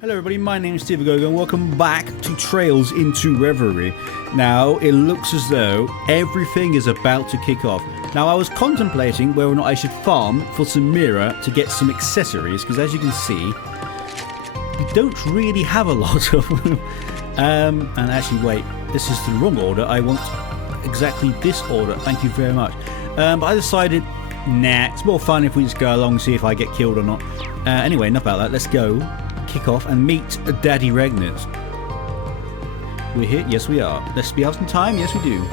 Hello everybody, my name is Steve Agogo and welcome back to Trails into Reverie. Now, it looks as though everything is about to kick off. Now, I was contemplating whether or not I should farm for some mirror to get some accessories, because as you can see, we don't really have a lot of them. And actually, wait, this is the wrong order. I want exactly this order. Thank you very much. But I decided, nah, it's more fun if we just go along and see if I get killed or not. Anyway, enough about that. Let's go. Kick off and meet Daddy Regnitz. We're here? Yes, we are. Let's be out some time? Yes, we do.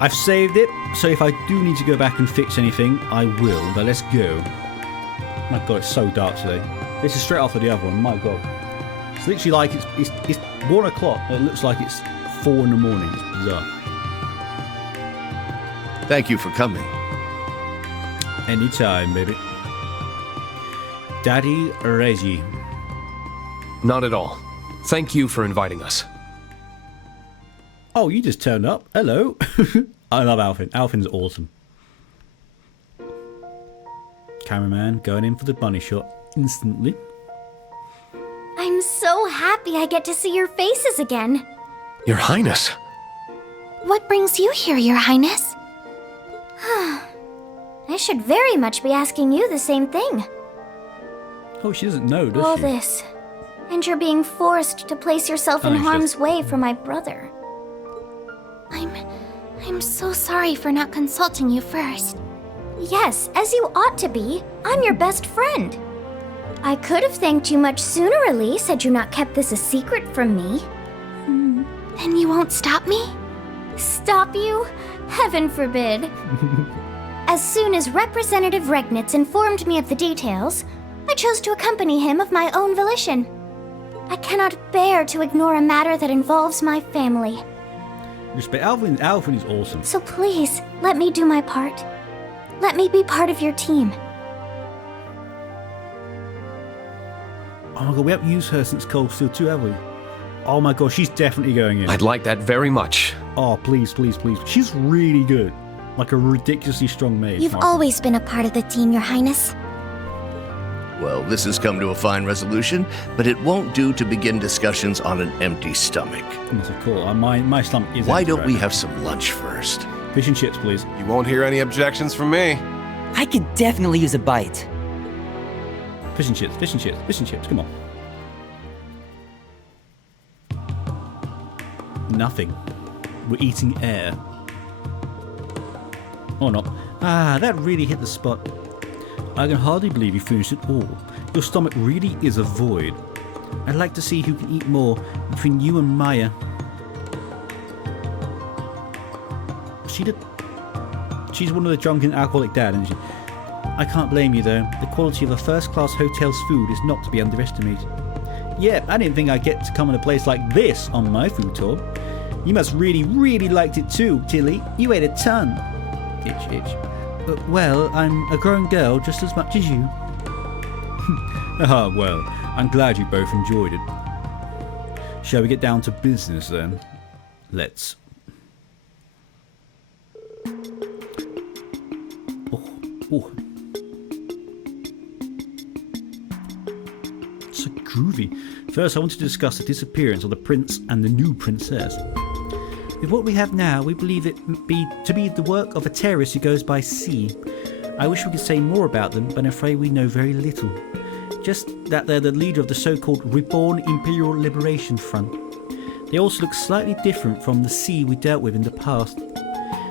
I've saved it, so if I do need to go back and fix anything, I will. But let's go. My god, it's so dark today. This is straight after the other one. My god. It's literally like it's 1 o'clock. It looks like it's 4 in the morning. It's bizarre. Thank you for coming. Anytime, baby. Daddy Reggie. Not at all. Thank you for inviting us. Oh, you just turned up. Hello. I love Alfin. Alfin's awesome. Cameraman going in for the bunny shot instantly. I'm so happy I get to see your faces again. Your Highness. What brings you here, Your Highness? I should very much be asking you the same thing. Oh, she doesn't know, does All she? this, and you're being forced to place yourself in harm's way for my brother. I'm so sorry for not consulting you first. Yes, as you ought to be. I'm your best friend. I could have thanked you much sooner, Elise, had you not kept this a secret from me. Then you won't stop me? Stop you? Heaven forbid. As soon as Representative Regnitz informed me of the details, I chose to accompany him of my own volition. I cannot bear to ignore a matter that involves my family. Respect. Alvin is awesome. So please, let me do my part. Let me be part of your team. Oh my god, we haven't used her since Cold Steel 2, have we? Oh my god, she's definitely going in. I'd like that very much. Oh, please, please, please. She's really good. Like a ridiculously strong mage. You've always been a part of the team, Your Highness. Well, this has come to a fine resolution, but it won't do to begin discussions on an empty stomach. Yes, of course. My stomach is Why empty don't right we now. have some lunch first? Fish and chips, please. You won't hear any objections from me. I could definitely use a bite. Fish and chips, fish and chips, fish and chips. Come on. Nothing. We're eating air. Or not. Ah, that really hit the spot. I can hardly believe you finished it all. Your stomach really is a void. I'd like to see who can eat more between you and Maya. She's one of the drunken alcoholic dad, isn't she? I can't blame you though. The quality of a first-class hotel's food is not to be underestimated. Yeah, I didn't think I'd get to come in a place like this on my food tour. You must really, really liked it too, Tilly. You ate a ton. Itch, itch. Well, I'm a grown girl just as much as you. Ah, well, I'm glad you both enjoyed it. Shall we get down to business then? Let's. Oh. So groovy. First, I want to discuss the disappearance of the prince and the new princess. With what we have now, we believe it to be the work of a terrorist who goes by C. I wish we could say more about them, but I'm afraid we know very little. Just that they're the leader of the so-called Reborn Imperial Liberation Front. They also look slightly different from the C we dealt with in the past.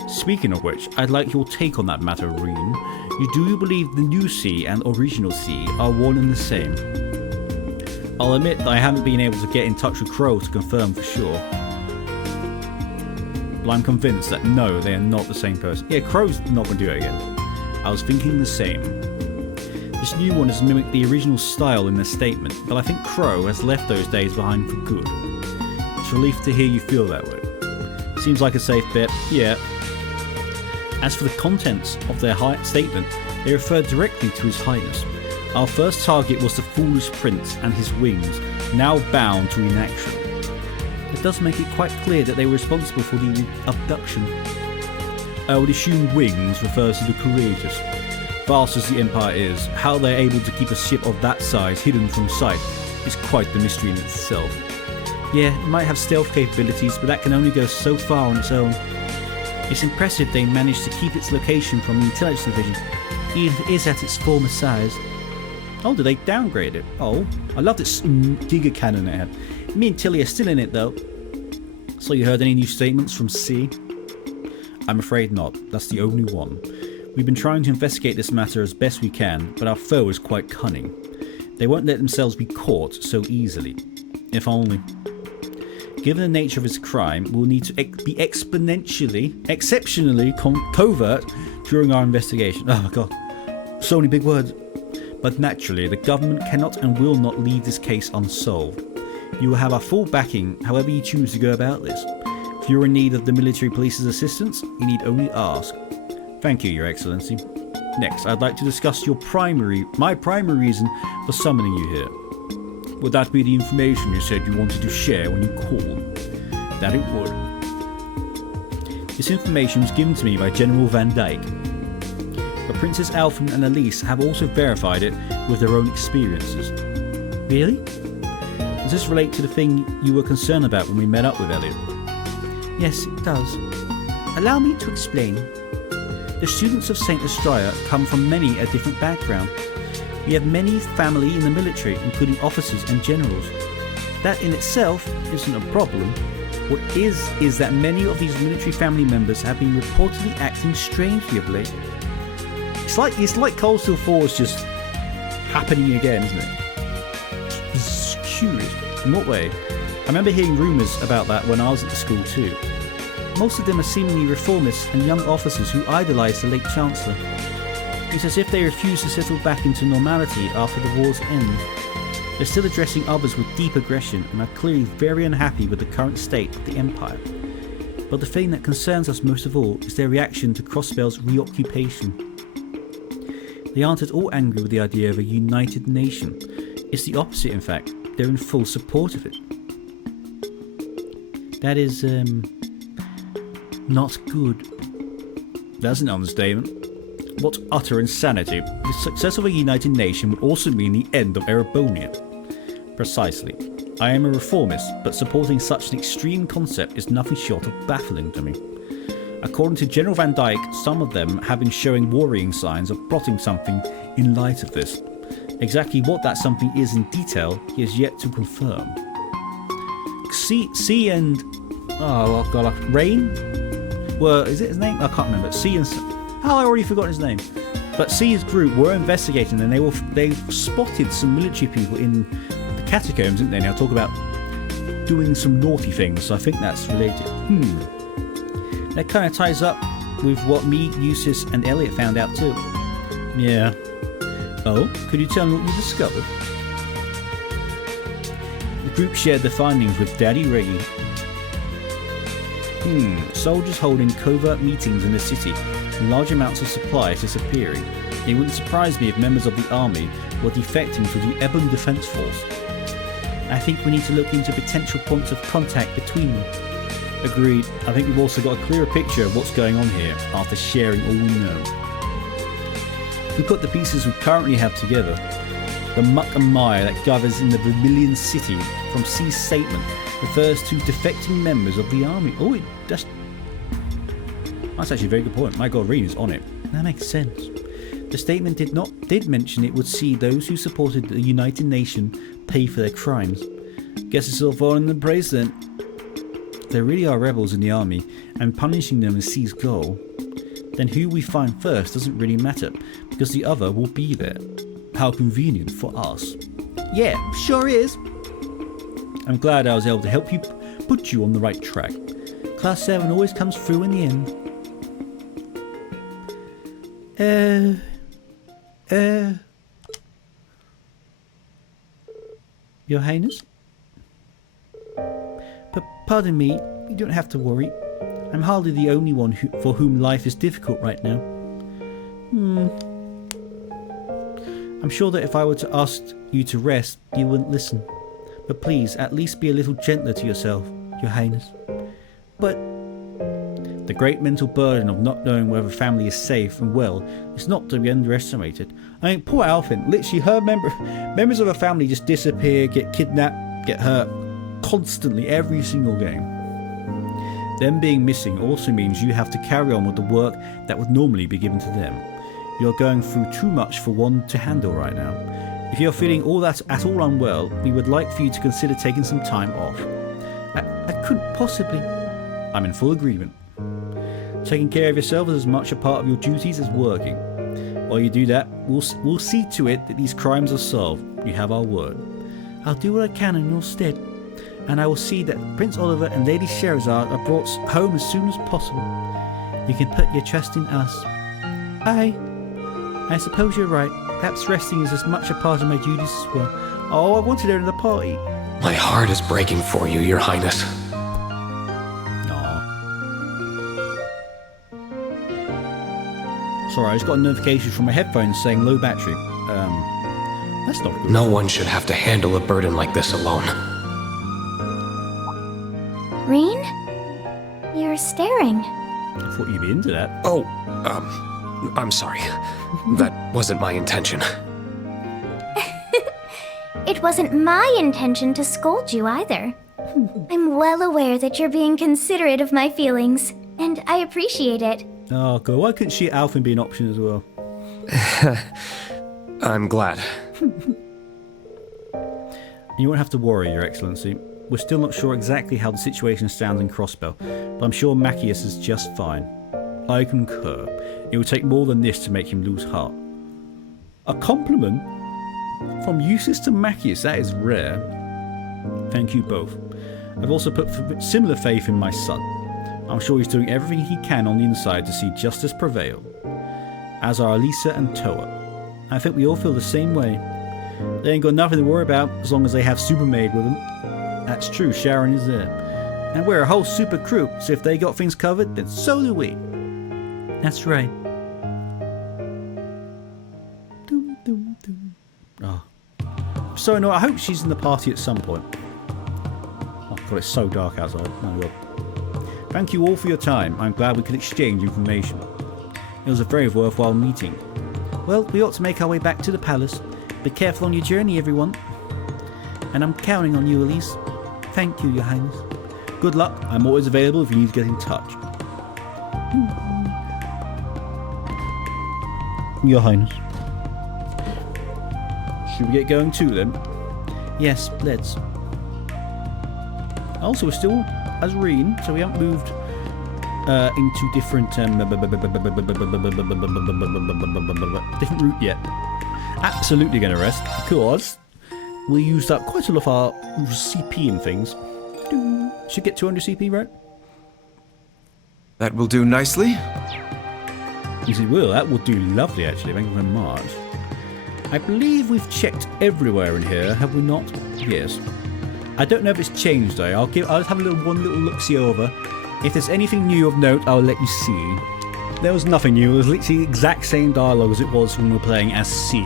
Speaking of which, I'd like your take on that matter, Rean. Do you believe the new C and original C are one and the same? I'll admit that I haven't been able to get in touch with Crow to confirm for sure. But I'm convinced that no, they are not the same person. Yeah, Crow's not going to do it again. I was thinking the same. This new one has mimicked the original style in their statement, but I think Crow has left those days behind for good. It's a relief to hear you feel that way. Seems like a safe bet, yeah. As for the contents of their statement, they refer directly to His Highness. Our first target was the foolish prince and his wings, now bound to inaction. It does make it quite clear that they were responsible for the abduction. I would assume wings refers to the creators. vast as the Empire is, how they're able to keep a ship of that size hidden from sight is quite the mystery in itself. Yeah, it might have stealth capabilities, but that can only go so far on its own. It's impressive they managed to keep its location from the intelligence division, even if it is at its former size. Oh, did they downgrade it? Oh, I love this giga cannon it had. Me and Tilly are still in it though. So you heard any new statements from C? I'm afraid not. That's the only one. We've been trying to investigate this matter as best we can, but our foe is quite cunning. They won't let themselves be caught so easily. If only. Given the nature of his crime, we'll need to be exceptionally covert during our investigation. Oh my god, so many big words. But naturally, the government cannot and will not leave this case unsolved. You will have our full backing however you choose to go about this. If you're in need of the military police's assistance, you need only ask. Thank you, Your Excellency. Next, I'd like to discuss my primary reason for summoning you here. Would that be the information you said you wanted to share when you called? That it would. This information was given to me by General Van Dyke. But Princess Alphen and Elise have also verified it with their own experiences. Really? Does this relate to the thing you were concerned about when we met up with Elliot? Yes, it does. Allow me to explain. The students of St. Estrella come from many a different background. We have many family in the military, including officers and generals. That in itself isn't a problem. What is that many of these military family members have been reportedly acting strangely of late. It's like Cold Steel 4 is just happening again, isn't it? It's curious. In what way? I remember hearing rumours about that when I was at the school too. Most of them are seemingly reformists and young officers who idolise the late Chancellor. It's as if they refuse to settle back into normality after the war's end. They're still addressing others with deep aggression and are clearly very unhappy with the current state of the Empire. But the thing that concerns us most of all is their reaction to Crossbell's reoccupation. They aren't at all angry with the idea of a united nation. It's the opposite, in fact. They're in full support of it. That is, not good. That's an understatement. What utter insanity. The success of a united nation would also mean the end of Erebonia. Precisely. I am a reformist, but supporting such an extreme concept is nothing short of baffling to me. According to General Van Dyke, some of them have been showing worrying signs of plotting something in light of this. Exactly what that something is in detail, he has yet to confirm. C and... oh god, Rean? Well, is it his name? I can't remember. C and... oh, I already forgot his name. But C's group were investigating and they spotted some military people in the catacombs, didn't they? Now talk about doing some naughty things, so I think that's related. That kind of ties up with what me, Eustace and Elliot found out too. Yeah. Oh, could you tell me what you discovered? The group shared the findings with Daddy Reggie. Soldiers holding covert meetings in the city and large amounts of supplies disappearing. It wouldn't surprise me if members of the army were defecting to the Ebon Defense Force. I think we need to look into potential points of contact between them. Agreed. I think we've also got a clearer picture of what's going on here after sharing all we know. If we put the pieces we currently have together, the muck and mire that gathers in the Vermilion City from C's statement refers to defecting members of the army. Oh, that's actually a very good point. My god, Rean is on it. That makes sense. The statement did mention it would see those who supported the United Nation pay for their crimes. Guess it's all falling in place then. There really are rebels in the army, and punishing them is C's goal. Then who we find first doesn't really matter, because the other will be there. How convenient for us. Yeah, sure is. I'm glad I was able to help you put you on the right track. Class 7 always comes through in the end. Your Highness? But pardon me, you don't have to worry. I'm hardly the only one for whom life is difficult right now. I'm sure that if I were to ask you to rest, you wouldn't listen. But please, at least be a little gentler to yourself, Your Highness. But... The great mental burden of not knowing whether family is safe and well is not to be underestimated. I mean, poor Alfin, literally her members of her family just disappear, get kidnapped, get hurt constantly every single game. Them being missing also means you have to carry on with the work that would normally be given to them. You're going through too much for one to handle right now. If you're feeling all that at all unwell, we would like for you to consider taking some time off. I couldn't possibly. I'm in full agreement. Taking care of yourself is as much a part of your duties as working. While you do that, we'll see to it that these crimes are solved. You have our word. I'll do what I can in your stead, and I will see that Prince Oliver and Lady Sherazade are brought home as soon as possible. You can put your trust in us. I suppose you're right. Perhaps resting is as much a part of my duties as well. Oh, I wanted her in the party. My heart is breaking for you, Your Highness. Sorry, I just got a notification from my headphones saying low battery. That's not good. No one should have to handle a burden like this alone. Rean? You're staring. I thought you'd be into that. Oh, I'm sorry. That wasn't my intention. It wasn't my intention to scold you either. I'm well aware that you're being considerate of my feelings, and I appreciate it. Oh, God, why couldn't she Alfin be an option as well? I'm glad. You won't have to worry, Your Excellency. We're still not sure exactly how the situation stands in Crossbell, but I'm sure Machias is just fine. I concur. It would take more than this to make him lose heart. A compliment? From Eustace to Machias, that is rare. Thank you both. I've also put similar faith in my son. I'm sure he's doing everything he can on the inside to see justice prevail. As are Alisa and Toa. I think we all feel the same way. They ain't got nothing to worry about as long as they have Supermaid with them. That's true, Sharon is there. And we're a whole super crew, so if they got things covered, then so do we. That's right. Dum, dum, dum. Oh. So no, I hope she's in the party at some point. Oh God, it's so dark outside. Oh God. Thank you all for your time. I'm glad we could exchange information. It was a very worthwhile meeting. Well, we ought to make our way back to the palace. Be careful on your journey, everyone. And I'm counting on you, Elise. Thank you, Your Highness. Good luck. I'm always available if you need to get in touch. Your Highness. Should we get going too, then? Yes, let's. Also, we're still as Rean, so we haven't moved into different different route yet. Absolutely going to rest because we used up quite a lot of our CP and things. Should get 200 CP, right? That will do nicely. Yes, it will. That will do lovely, actually. Thank you very much. I believe we've checked everywhere in here, have we not? Yes. I don't know if it's changed though. I'll just have one little look-see over. If there's anything new of note, I'll let you see. There was nothing new. It was literally the exact same dialogue as it was when we were playing as C.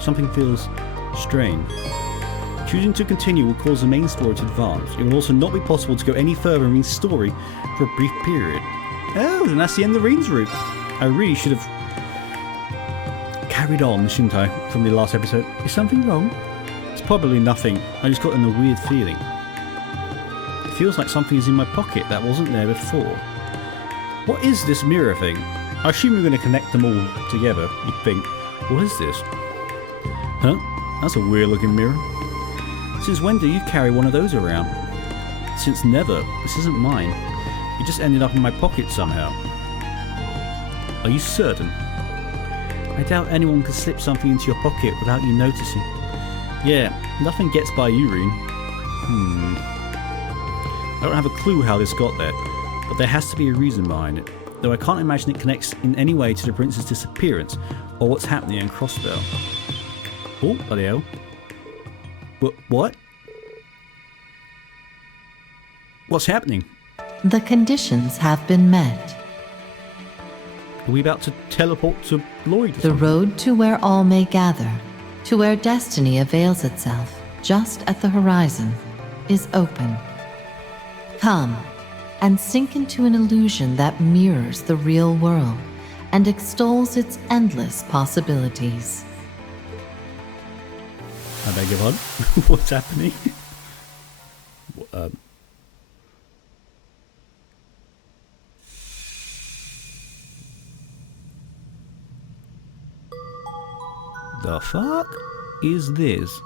Something feels strange. Choosing to continue will cause the main story to advance. It will also not be possible to go any further in Rean's story for a brief period. Oh, then that's the end of Rean's route. I really should have carried on, shouldn't I, from the last episode? Is something wrong? It's probably nothing. I just got a weird feeling. It feels like something is in my pocket that wasn't there before. What is this mirror thing? I assume we're going to connect them all together, you'd think. What is this? Huh? That's a weird looking mirror. Since when do you carry one of those around? Since never. This isn't mine. It just ended up in my pocket somehow. Are you certain? I doubt anyone could slip something into your pocket without you noticing. Yeah, nothing gets by you, Rean. I don't have a clue how this got there, but there has to be a reason behind it, though I can't imagine it connects in any way to the prince's disappearance or what's happening in Crossbell. Oh, bloody hell. What? What's happening? The conditions have been met. Are we about to teleport to Lloyd? The road to where all may gather, to where destiny avails itself, just at the horizon. is open. Come and sink into an illusion that mirrors the real world and extols its endless possibilities. I beg your pardon? What's happening? The fuck is this?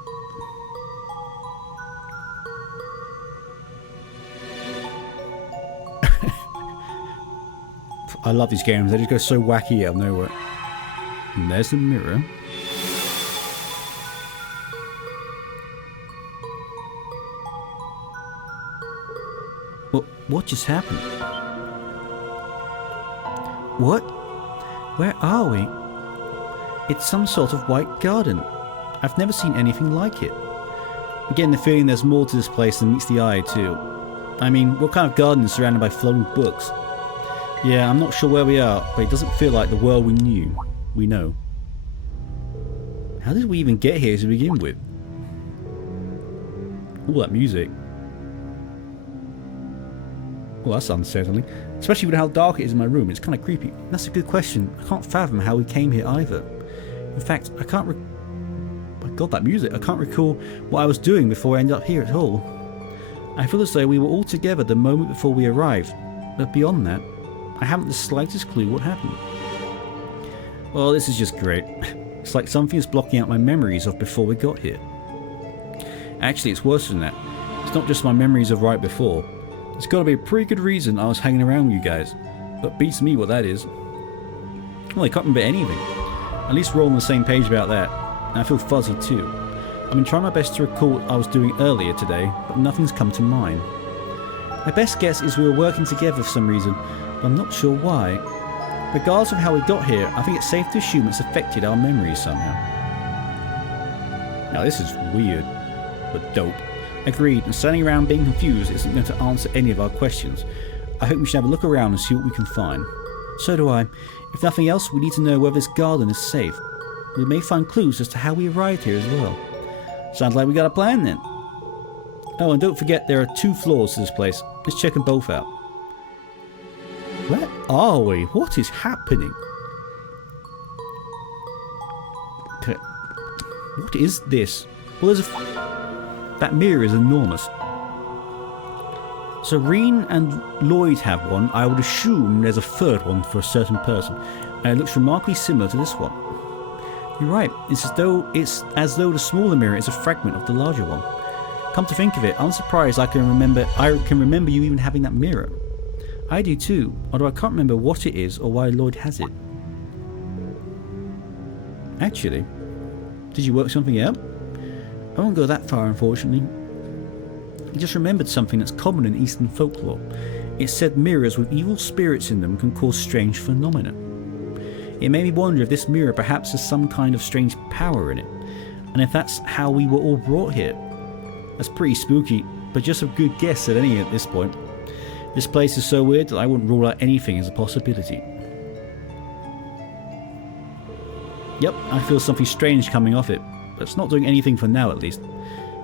I love these games, they just go so wacky out of nowhere. And there's the mirror. What just happened? What? Where are we? It's some sort of white garden. I've never seen anything like it. I'm getting the feeling there's more to this place than meets the eye too. I mean, what kind of garden is surrounded by floating books? Yeah, I'm not sure where we are, but it doesn't feel like the world we know. How did we even get here to begin with? All that music. Well, that's unsettling. Especially with how dark it is in my room. It's kind of creepy. That's a good question. I can't fathom how we came here either. In fact, I can't my God, that music. I can't recall what I was doing before I ended up here at all. I feel as though we were all together the moment before we arrived. But beyond that, I haven't the slightest clue what happened. Well, this is just great. It's like something is blocking out my memories of before we got here. Actually, it's worse than that. It's not just my memories of right before. There's got to be a pretty good reason I was hanging around with you guys. But beats me what that is. Well, I can't remember anything. At least we're all on the same page about that. And I feel fuzzy too. I've been trying my best to recall what I was doing earlier today, but nothing's come to mind. My best guess is we were working together for some reason, but I'm not sure why. Regardless of how we got here, I think it's safe to assume it's affected our memories somehow. Now this is weird, but dope. Agreed, and standing around being confused isn't going to answer any of our questions. I hope we should have a look around and see what we can find. So do I. If nothing else, we need to know whether this garden is safe. We may find clues as to how we arrived here as well. Sounds like we got a plan then. Oh, and don't forget there are 2 floors to this place. Let's check them both out. Where are we? What is happening? Okay. What is this? Well, there's that mirror is enormous. So Rean and Lloyd have one. I would assume there's a third one for a certain person. And it looks remarkably similar to this one. You're right. It's as though the smaller mirror is a fragment of the larger one. Come to think of it, I'm surprised I can remember you even having that mirror. I do too, although I can't remember what it is or why Lloyd has it. Actually, did you work something out? I won't go that far, unfortunately. I just remembered something that's common in Eastern folklore. It's said mirrors with evil spirits in them can cause strange phenomena. It made me wonder if this mirror perhaps has some kind of strange power in it, and if that's how we were all brought here. That's pretty spooky, but just a good guess at any at this point. This place is so weird that I wouldn't rule out anything as a possibility. Yep, I feel something strange coming off it, but it's not doing anything for now at least.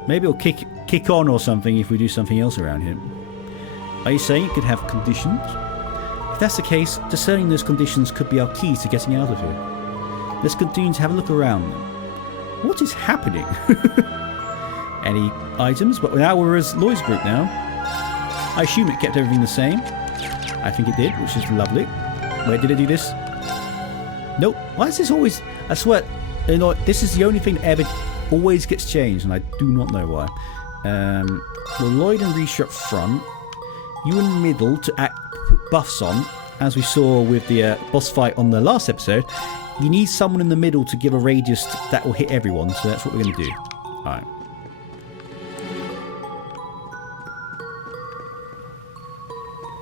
Maybe it'll kick on or something if we do something else around here. Are you saying it could have conditions? If that's the case, discerning those conditions could be our key to getting out of here. Let's continue to have a look around then. What is happening? Any items? But now we're as Lloyd's group now. I assume it kept everything the same. I think it did, which is lovely. Wait, did it do this? Nope. Why is this always... I swear, you know, this is the only thing that ever always gets changed, and I do not know why. Well, Lloyd and Rean up front. You in the middle to put buffs on, as we saw with the boss fight on the last episode. You need someone in the middle to give a radius that will hit everyone, so that's what we're going to do. Alright.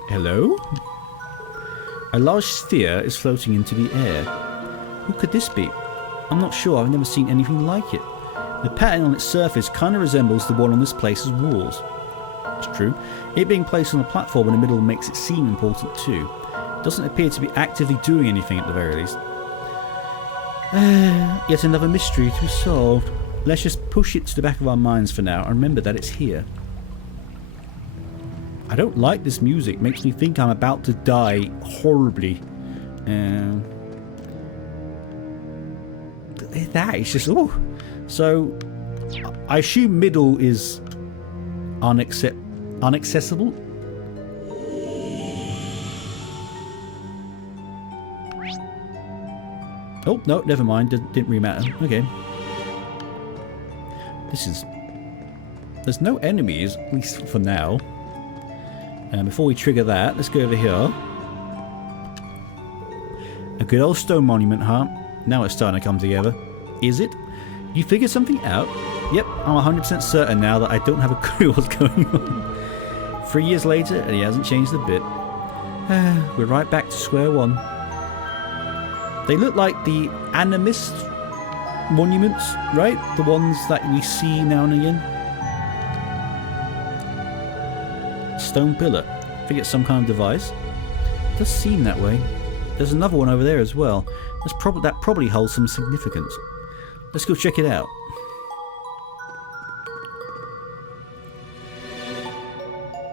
Hello? A large sphere is floating into the air. Who could this be? I'm not sure, I've never seen anything like it. The pattern on its surface kind of resembles the one on this place's walls. It's true. It being placed on a platform in the middle makes it seem important too. It doesn't appear to be actively doing anything at the very least. Yet another mystery to be solved. Let's just push it to the back of our minds for now and remember that it's here. I don't like this music. It makes me think I'm about to die horribly. That is just... Oh. So, I assume middle is unaccessible? Oh, no, never mind. Didn't really matter. Okay. This is... There's no enemies, at least for now. And before we trigger that, let's go over here. A good old stone monument, huh? Now it's starting to come together. Is it? You figured something out? Yep, I'm 100% certain now that I don't have a clue what's going on. 3 years later, and he hasn't changed a bit. We're right back to square one. They look like the animist monuments, right? The ones that we see now and again. Stone pillar. I think it's some kind of device. It does seem that way. There's another one over there as well. That probably holds some significance. Let's go check it out.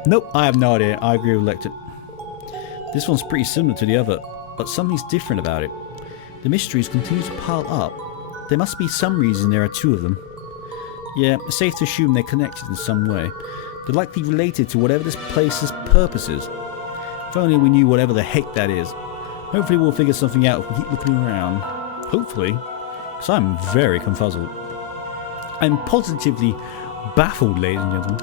Nope, I have no idea. I agree with Lecter. This one's pretty similar to the other, but something's different about it. The mysteries continue to pile up. There must be some reason there are two of them. Yeah, it's safe to assume they're connected in some way. They're likely related to whatever this place's purpose is. If only we knew whatever the heck that is. Hopefully we'll figure something out if we keep looking around. Hopefully. Because I'm very confuzzled. I'm positively baffled, ladies and gentlemen.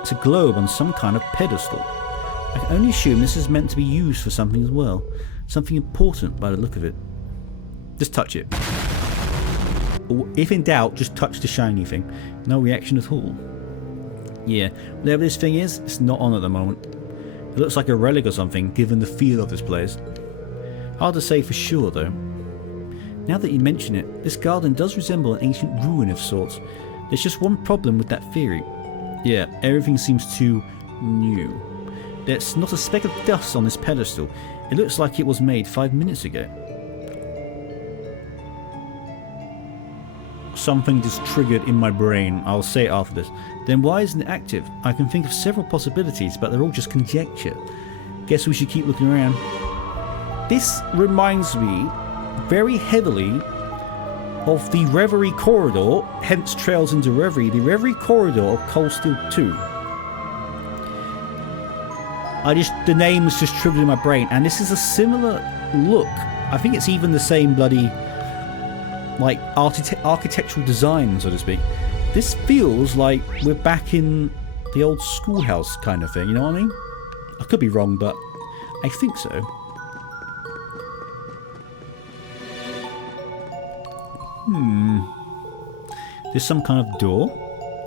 It's a globe on some kind of pedestal. I can only assume this is meant to be used for something as well. Something important by the look of it. Just touch it. Or if in doubt, just touch the shiny thing. No reaction at all. Yeah, whatever this thing is, it's not on at the moment. It looks like a relic or something, given the feel of this place. Hard to say for sure, though. Now that you mention it, this garden does resemble an ancient ruin of sorts. There's just one problem with that theory. Yeah, everything seems too new. There's not a speck of dust on this pedestal. It looks like it was made 5 minutes ago. Something just triggered in my brain. I'll say it after this. Then why isn't it active? I can think of several possibilities, but they're all just conjecture. Guess we should keep looking around. This reminds me very heavily of the Reverie corridor, hence Trails into Reverie, the Reverie corridor of Cold Steel 2. The name was just triggered in my brain, and this is a similar look. I think it's even the same bloody, like, architectural design, so to speak. This feels like we're back in the old schoolhouse kind of thing, you know what I mean? I could be wrong, but I think so. There's some kind of door?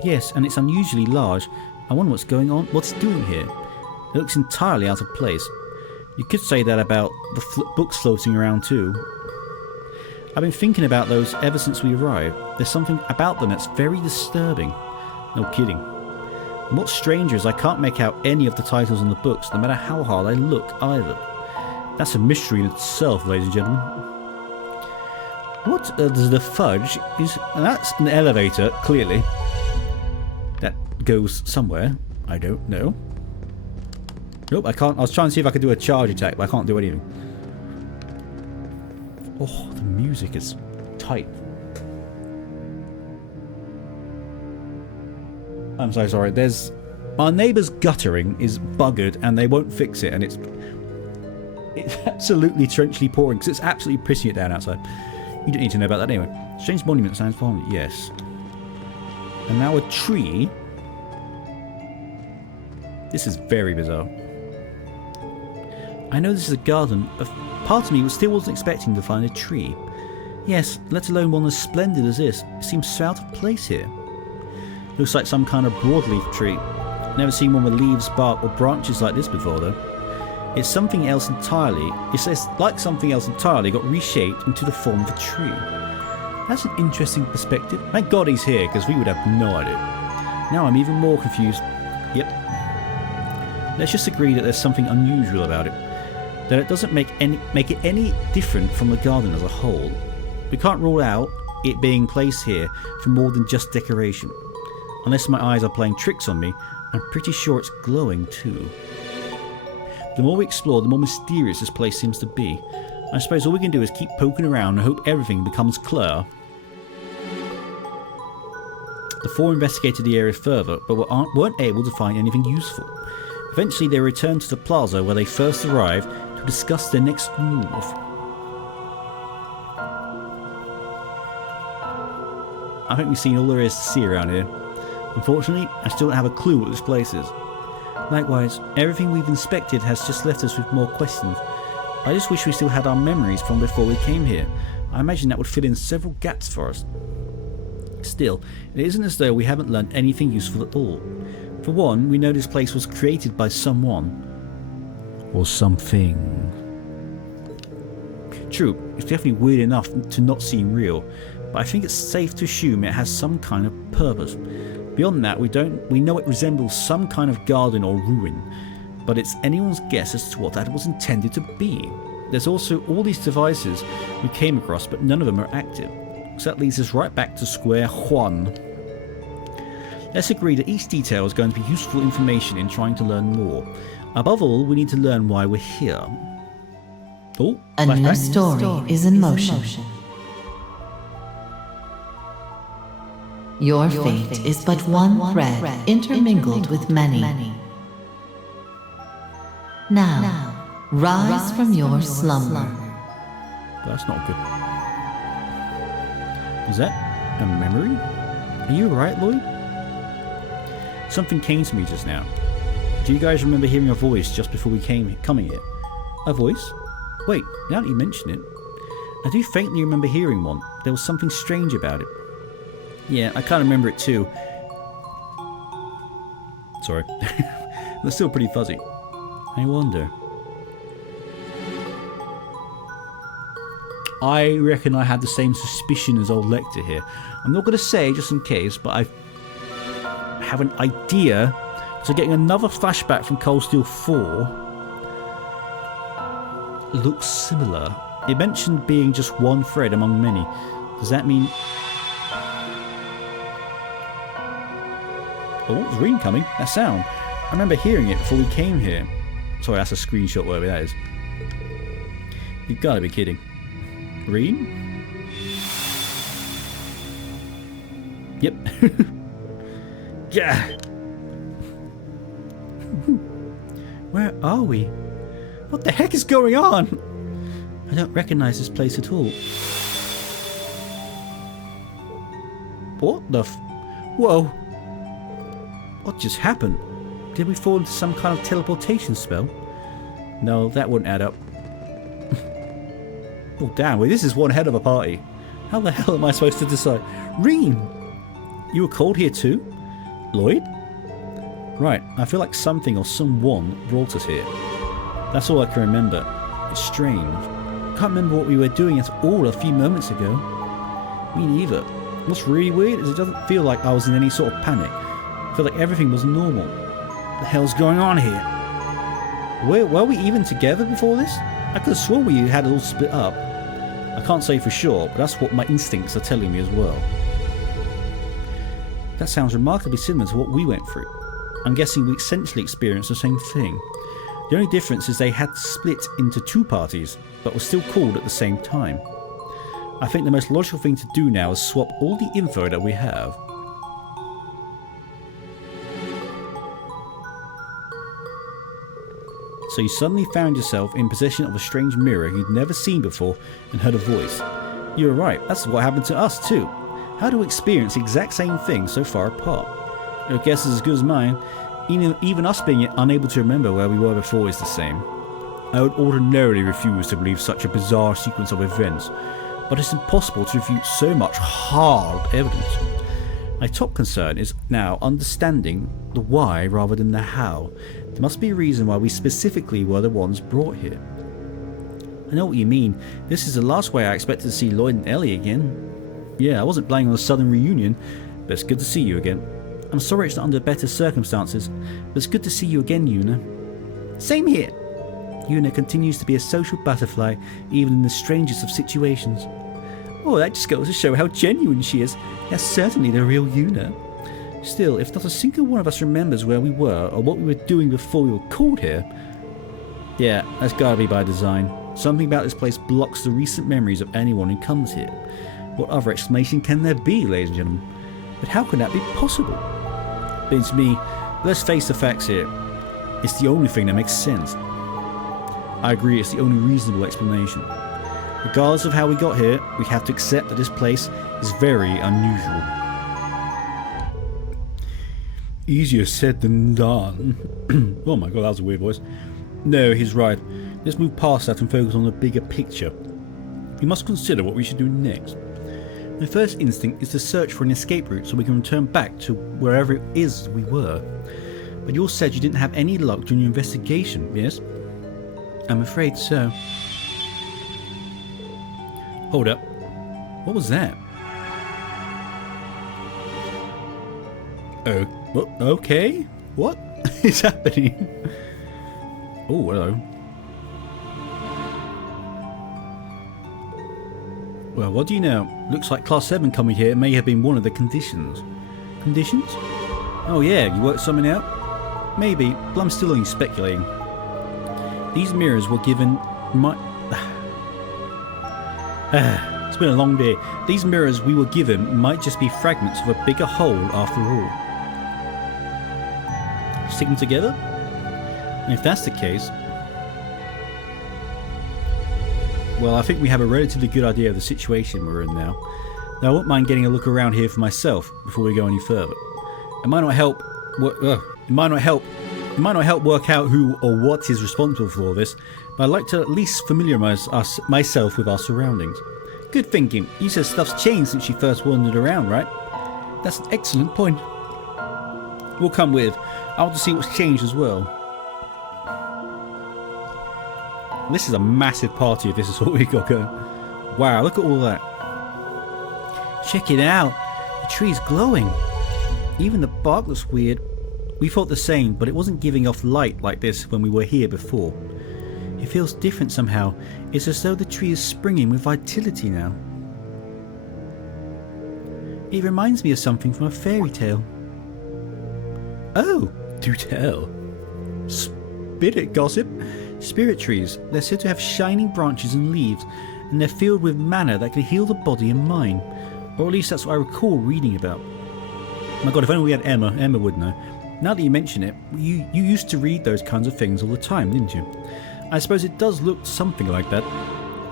Yes, and it's unusually large. I wonder what's going on. What's it doing here? It looks entirely out of place. You could say that about the books floating around too. I've been thinking about those ever since we arrived. There's something about them that's very disturbing. No kidding. And what's stranger is I can't make out any of the titles on the books, no matter how hard I look either. That's a mystery in itself, ladies and gentlemen. What the fudge is... That's an elevator, clearly. That goes somewhere. I don't know. Nope, I can't. I was trying to see if I could do a charge attack, but I can't do anything. Oh, the music is tight. I'm so sorry. There's... Our neighbour's guttering is buggered and they won't fix it, and it's absolutely torrentially pouring because it's absolutely pissing it down outside. You don't need to know about that anyway. Strange monument sounds fine. Yes. And now a tree. This is very bizarre. I know this is a garden, but part of me still wasn't expecting to find a tree. Yes, let alone one as splendid as this. It seems so out of place here. Looks like some kind of broadleaf tree. Never seen one with leaves, bark, or branches like this before, though. It's something else entirely. It's like something else entirely got reshaped into the form of a tree. That's an interesting perspective. Thank God he's here, because we would have no idea. Now I'm even more confused. Yep. Let's just agree that there's something unusual about it. That it doesn't make it any different from the garden as a whole. We can't rule out it being placed here for more than just decoration. Unless my eyes are playing tricks on me, I'm pretty sure it's glowing too. The more we explore, the more mysterious this place seems to be. I suppose all we can do is keep poking around and hope everything becomes clear. The four investigated the area further, but weren't able to find anything useful. Eventually they returned to the plaza where they first arrived to discuss their next move. I think we've seen all there is to see around here. Unfortunately, I still don't have a clue what this place is. Likewise, everything we've inspected has just left us with more questions. I just wish we still had our memories from before we came here. I imagine that would fill in several gaps for us. Still, it isn't as though we haven't learned anything useful at all. For one, we know this place was created by someone. Or something. True, it's definitely weird enough to not seem real, but I think it's safe to assume it has some kind of purpose. Beyond that, we know it resembles some kind of garden or ruin, but it's anyone's guess as to what that was intended to be. There's also all these devices we came across, but none of them are active. So that leads us right back to square one. Let's agree that each detail is going to be useful information in trying to learn more. Above all, we need to learn why we're here. Oh, A new story is in motion. Your fate is but one thread intermingled with many. Now, rise from your slumber. That's not good. Is that a memory? Are you alright, Lloyd? Something came to me just now. Do you guys remember hearing a voice just before we coming here? A voice? Wait, now that you mention it, I do faintly remember hearing one. There was something strange about it. Yeah, I can't remember it too. Sorry. That's still pretty fuzzy. I wonder. I reckon I had the same suspicion as old Lecter here. I'm not going to say just in case, but I have an idea. So getting another flashback from Cold Steel 4 looks similar. It mentioned being just one thread among many. Does that mean... Oh, was Rean coming? That sound. I remember hearing it before we came here. Sorry, that's a screenshot, whatever that is. You gotta be kidding. Rean? Yep. Yeah. Where are we? What the heck is going on? I don't recognize this place at all. What the Whoa. What just happened? Did we fall into some kind of teleportation spell? No, that wouldn't add up. Oh damn, well, this is one hell of a party. How the hell am I supposed to decide? Rean! You were called here too? Lloyd? Right, I feel like something or someone brought us here. That's all I can remember. It's strange. I can't remember what we were doing at all a few moments ago. Me neither. What's really weird is it doesn't feel like I was in any sort of panic. I feel like everything was normal. What the hell's going on here? Were we even together before this? I could have sworn we had it all split up. I can't say for sure, but that's what my instincts are telling me as well. That sounds remarkably similar to what we went through. I'm guessing we essentially experienced the same thing. The only difference is they had split into two parties, but were still called at the same time. I think the most logical thing to do now is swap all the info that we have. So you suddenly found yourself in possession of a strange mirror you'd never seen before and heard a voice. You were right, that's what happened to us too. How do we experience the exact same thing so far apart? Your guess is as good as mine. Even us being unable to remember where we were before is the same. I would ordinarily refuse to believe such a bizarre sequence of events, but it's impossible to refute so much hard evidence. My top concern is now understanding the why rather than the how. There must be a reason why we specifically were the ones brought here. I know what you mean. This is the last way I expected to see Lloyd and Ellie again. Yeah, I wasn't planning on a sudden reunion, but it's good to see you again. I'm sorry it's not under better circumstances, but it's good to see you again, Yuna. Same here. Yuna continues to be a social butterfly, even in the strangest of situations. Oh, that just goes to show how genuine she is. That's certainly the real Yuna. Still, if not a single one of us remembers where we were or what we were doing before we were called here, yeah, that's gotta be by design. Something about this place blocks the recent memories of anyone who comes here. What other explanation can there be, ladies and gentlemen? But how can that be possible? Beats me. Let's face the facts here. It's the only thing that makes sense. I agree, it's the only reasonable explanation. Regardless of how we got here, we have to accept that this place is very unusual. Easier said than done. Oh my god, that was a weird voice. No, he's right. Let's move past that and focus on the bigger picture. We must consider what we should do next. My first instinct is to search for an escape route so we can return back to wherever it is we were. But you all said you didn't have any luck during your investigation, yes? I'm afraid so. Hold up. What was that? Oh, okay. What is happening? Oh, hello. Well, what do you know? Looks like Class 7 coming here may have been one of the conditions. Conditions? Oh yeah, you worked something out? Maybe, but I'm still only speculating. These mirrors were given it's been a long day. These mirrors we were given might just be fragments of a bigger whole after all. Stick them together? And if that's the case, well, I think we have a relatively good idea of the situation we're in now. Now, I won't mind getting a look around here for myself before we go any further. It might not help work out who or what is responsible for all this, but I'd like to at least familiarise myself with our surroundings. Good thinking. You said stuff's changed since you first wandered around, right? That's an excellent point. We'll come with. I want to see what's changed as well. This is a massive party if this is what we got going. Wow, look at all that. Check it out. The tree's glowing. Even the bark looks weird. We thought the same, but it wasn't giving off light like this when we were here before. It feels different somehow. It's as though the tree is springing with vitality now. It reminds me of something from a fairy tale. Oh, do tell. Spit it, gossip. Spirit trees. They're said to have shining branches and leaves, and they're filled with mana that can heal the body and mind. Or at least that's what I recall reading about. My god, if only we had Emma. Emma would know. Now that you mention it, you used to read those kinds of things all the time, didn't you? I suppose it does look something like that.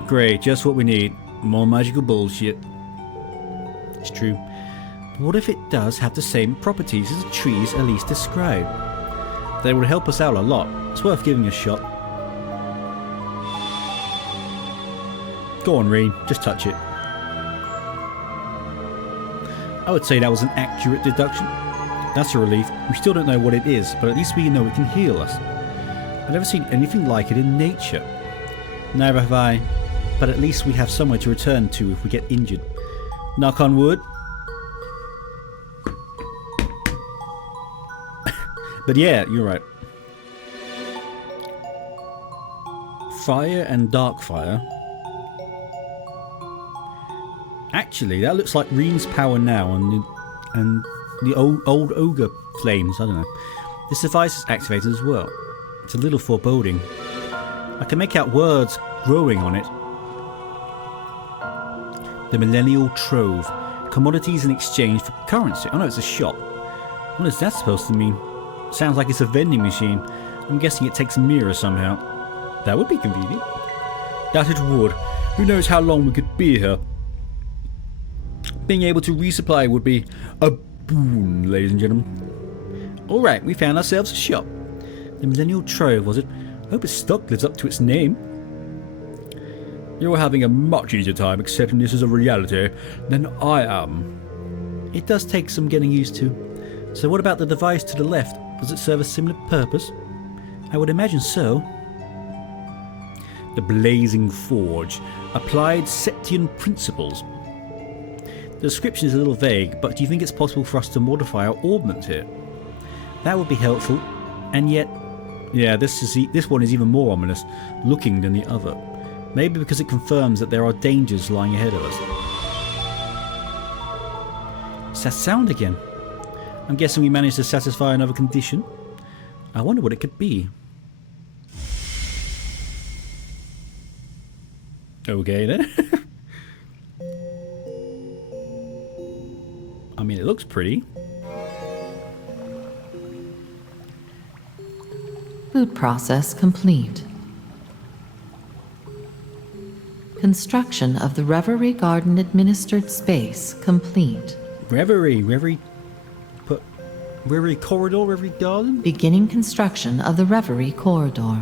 Great, just what we need. More magical bullshit. It's true. But what if it does have the same properties as the trees Elise described? They would help us out a lot. It's worth giving a shot. Go on, Rean. Just touch it. I would say that was an accurate deduction. That's a relief. We still don't know what it is, but at least we know it can heal us. I've never seen anything like it in nature. Neither have I. But at least we have somewhere to return to if we get injured. Knock on wood. But yeah, you're right. Fire and dark fire. Actually, that looks like Rean's power now and the old ogre flames. I don't know. This device is activated as well. It's a little foreboding. I can make out words growing on it. The Millennial Trove. Commodities in exchange for currency. Oh no, it's a shop. What is that supposed to mean? Sounds like it's a vending machine. I'm guessing it takes mirrors somehow. That would be convenient. That it would. Who knows how long we could be here. Being able to resupply would be a boon, ladies and gentlemen. Alright, we found ourselves a shop. The Millennial Trove, was it? I hope its stock lives up to its name. You're having a much easier time accepting this as a reality than I am. It does take some getting used to. So what about the device to the left? Does it serve a similar purpose? I would imagine so. The Blazing Forge. Applied Septian Principles. The description is a little vague, but do you think it's possible for us to modify our ordnance here? That would be helpful. And yet, yeah, this one is even more ominous looking than the other. Maybe because it confirms that there are dangers lying ahead of us. It's that sound again. I'm guessing we managed to satisfy another condition. I wonder what it could be. Okay then. I mean, it looks pretty. Boot process complete. Construction of the Reverie Garden administered space complete. Reverie corridor, Reverie garden? Beginning construction of the Reverie corridor.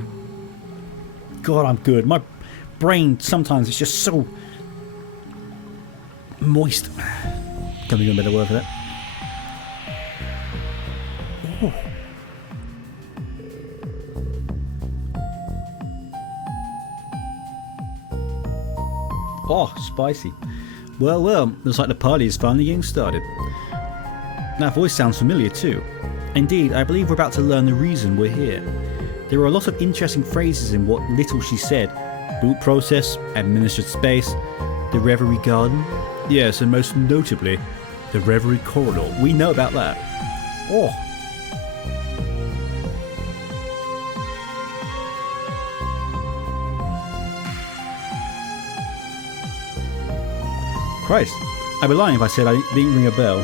God, I'm good. My brain sometimes is just so moist. Can't think of a better word for that. Ooh. Oh, spicy. Well, looks like the party is finally getting started. That voice sounds familiar too. Indeed, I believe we're about to learn the reason we're here. There are a lot of interesting phrases in what little she said. Boot process, administered space, the Reverie Garden. Yes, and most notably, the Reverie Corridor. We know about that. Oh. Christ, I'd be lying if I said I didn't ring a bell.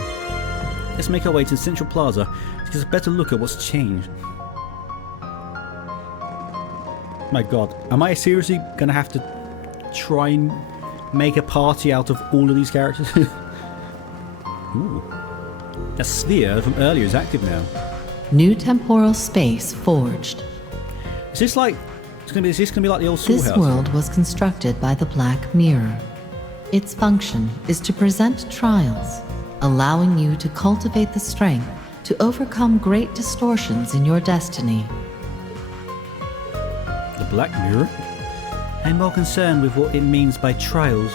Let's make our way to the Central Plaza to get a better look at what's changed. My god, am I seriously gonna have to try and make a party out of all of these characters? Ooh. That sphere from earlier is active now. New temporal space forged. Is this like... Is this gonna be like the old Schoolhouse? This world was constructed by the Black Mirror. Its function is to present trials, allowing you to cultivate the strength to overcome great distortions in your destiny. The Black Mirror? I'm more concerned with what it means by trials.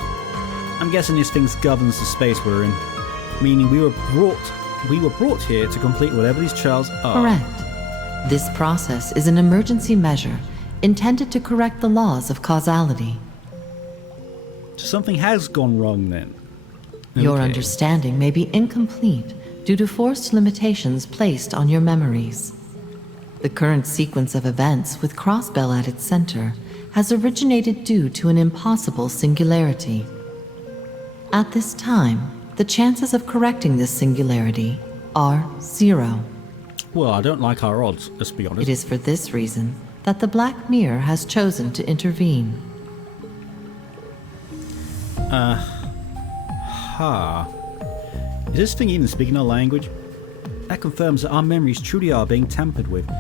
I'm guessing this thing governs the space we're in, meaning we were brought here to complete whatever these trials are. Correct. This process is an emergency measure intended to correct the laws of causality. So something has gone wrong then. Your Okay. understanding may be incomplete due to forced limitations placed on your memories. The current sequence of events with Crossbell at its center has originated due to an impossible singularity. At this time, the chances of correcting this singularity are 0. Well, I don't like our odds, let's be honest. It is for this reason that the Black Mirror has chosen to intervene. Is this thing even speaking our language? That confirms that our memories truly are being tampered with.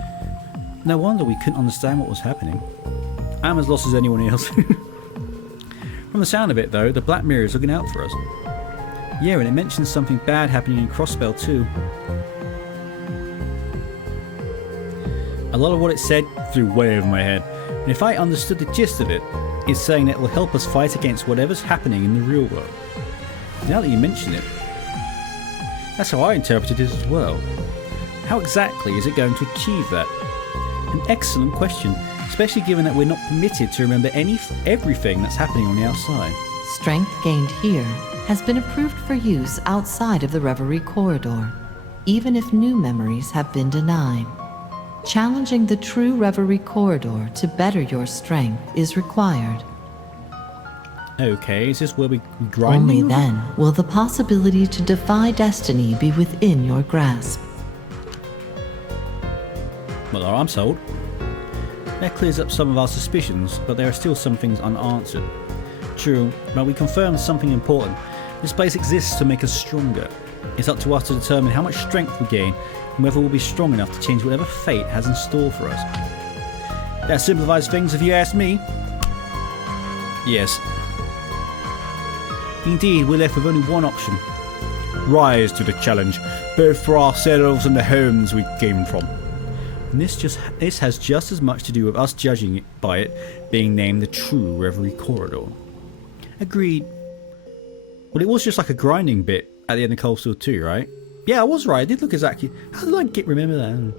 No wonder we couldn't understand what was happening. I'm as lost as anyone else. From the sound of it though, the Black Mirror is looking out for us. Yeah, and it mentions something bad happening in Crossbell too. A lot of what it said flew way over my head, and if I understood the gist of it, it's saying that it will help us fight against whatever's happening in the real world. Now that you mention it, that's how I interpreted it as well. How exactly is it going to achieve that? An excellent question, especially given that we're not permitted to remember everything that's happening on the outside. Strength gained here has been approved for use outside of the Reverie corridor, even if new memories have been denied. Challenging the true Reverie corridor to better your strength is required. Okay, is this where we grind? Only then will the possibility to defy destiny be within your grasp. Well, I'm sold. That clears up some of our suspicions, but there are still some things unanswered. True, but we confirmed something important. This place exists to make us stronger. It's up to us to determine how much strength we gain and whether we'll be strong enough to change whatever fate has in store for us. That simplifies things if you ask me. Yes. Indeed, we're left with only one option. Rise to the challenge, both for ourselves and the homes we came from. And this has just as much to do with us judging it by it being named the true Reverie Corridor. Agreed. Well, it was just like a grinding bit at the end of Cold Steel 2, right? Yeah, I was right. I did look exactly... How did I remember that?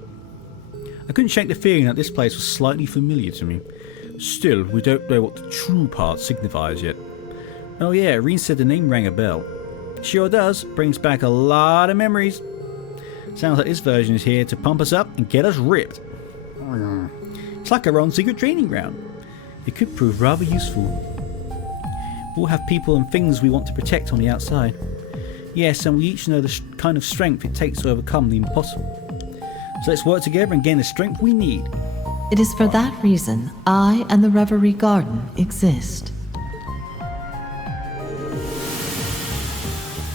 I couldn't shake the feeling that this place was slightly familiar to me. Still, we don't know what the true part signifies yet. Oh yeah, Rean said the name rang a bell. Sure does. Brings back a lot of memories. Sounds like this version is here to pump us up and get us ripped. It's like our own secret training ground. It could prove rather useful. We'll have people and things we want to protect on the outside. Yes, and we each know the kind of strength it takes to overcome the impossible. So let's work together and gain the strength we need. It is for that reason I and the Reverie Garden exist.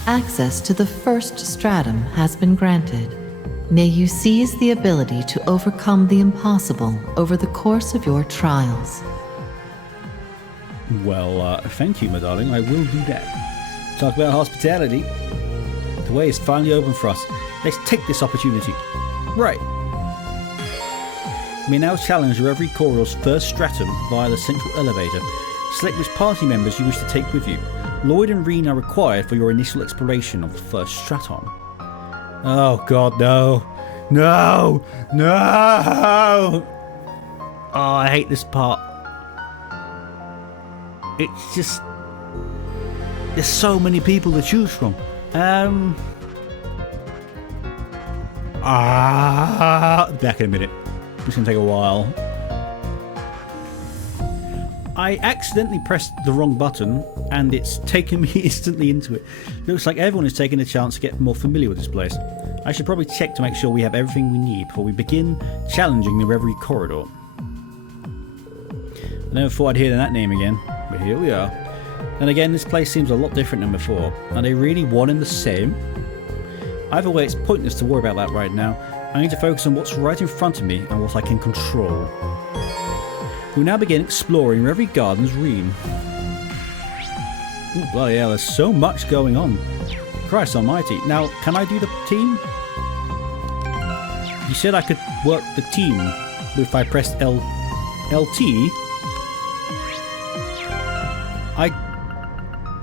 Access to the first stratum has been granted. May you seize the ability to overcome the impossible over the course of your trials. Well, thank you, my darling. I will do that. Talk about hospitality. The way is finally open for us. Let's take this opportunity. Right. We now challenge Reverie Corridor's first stratum via the central elevator. Select which party members you wish to take with you. Lloyd and Rean are required for your initial exploration of the first stratum. Oh god, no. No! No! Oh, I hate this part. It's just... there's so many people to choose from. Back in a minute. It's gonna take a while. I accidentally pressed the wrong button and it's taken me instantly into it. Looks like everyone is taking a chance to get more familiar with this place. I should probably check to make sure we have everything we need before we begin challenging the Reverie Corridor. I never thought I'd hear that name again, but here we are. And again, this place seems a lot different than before. Are they really one and the same? Either way, it's pointless to worry about that right now. I need to focus on what's right in front of me and what I can control. We'll now begin exploring Reverie Garden's Rean. Oh, bloody hell, there's so much going on. Christ almighty. Now, can I do the team? You said I could work the team if I pressed LT.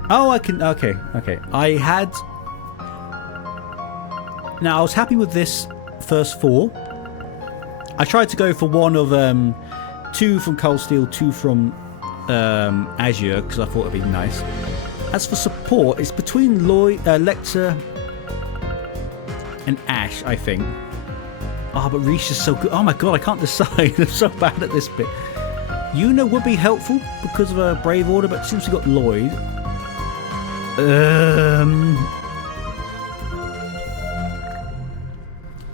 Oh, I can... Okay. I had... Now, I was happy with this first 4. I tried to go for one of 2 from Cold Steel, 2 from Azure, because I thought it'd be nice. As for support, it's between Lloyd, Lecter and Ash, I think. Oh, but Reach is so good. Oh my god, I can't decide. I'm so bad at this bit. Yuna would be helpful because of a Brave Order, but since we got Lloyd...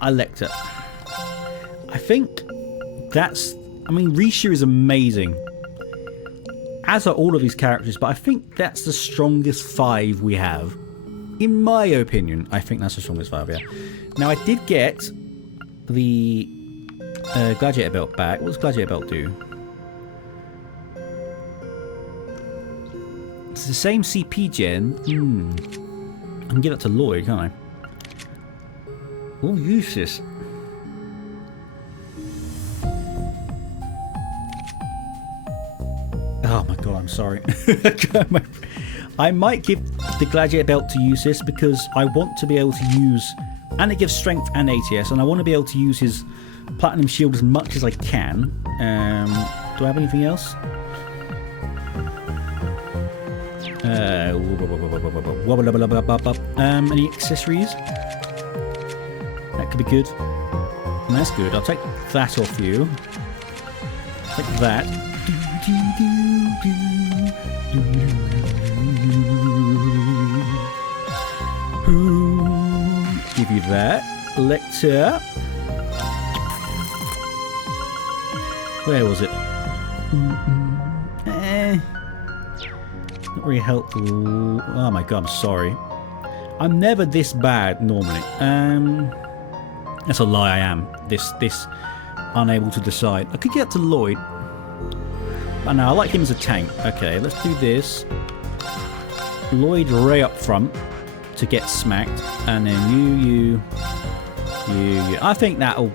I Lecter. I think that's... I mean, Risha is amazing. As are all of these characters, but I think that's the strongest 5 we have. In my opinion, I think that's the strongest 5, yeah. Now, I did get the Gladiator Belt back. What does Gladiator Belt do? It's the same CP gen. I can give that to Lloyd, can't I? Oh, use this. Oh my god, I'm sorry. I might give the Gladiator Belt to Usis because I want to be able to use... And it gives strength and ATS, and I want to be able to use his Platinum Shield as much as I can. Do I have anything else? Any accessories? That could be good. And that's good. I'll take that off you. Take that. Give you that. Lecter. Where was it? Not very helpful. Oh my god, I'm sorry. I'm never this bad normally. That's a lie, I am. This unable to decide. I could get to Lloyd. But no, I like him as a tank. Okay, let's do this. Lloyd Ray up front to get smacked. And then you. I think that'll...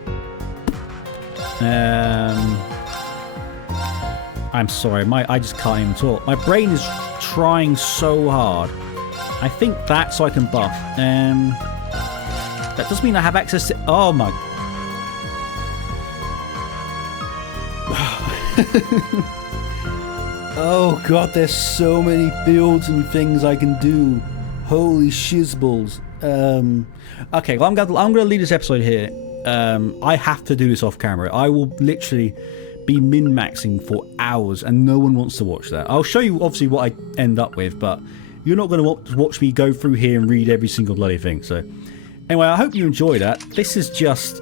I'm sorry, I just can't even talk. My brain is trying so hard. I think that so I can buff. That does mean I have access to... Oh my... Oh god, there's so many builds and things I can do. Holy shizballs. Okay, well, I'm gonna leave this episode here. I have to do this off camera. I will literally be min-maxing for hours, and no one wants to watch that. I'll show you obviously what I end up with, but you're not going to watch me go through here and read every single bloody thing. So anyway, I hope you enjoy that. This has just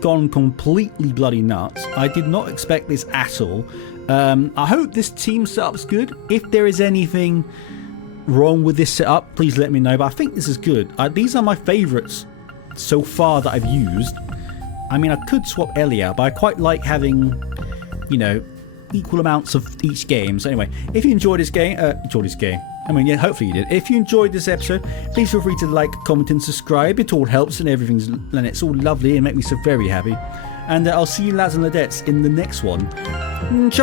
gone completely bloody nuts. I did not expect this at all. I hope this team setup's good. If there is anything wrong with this setup, please let me know, but I think this is good. These are my favourites so far that I've used. I mean, I could swap Ellie out, but I quite like having, you know, equal amounts of each game. So anyway, if you enjoyed this game, I mean, yeah, hopefully you did. If you enjoyed this episode, please feel free to like, comment and subscribe. It all helps and and it's all lovely and make me so very happy. And I'll see you lads and ladettes in the next one. Cheers!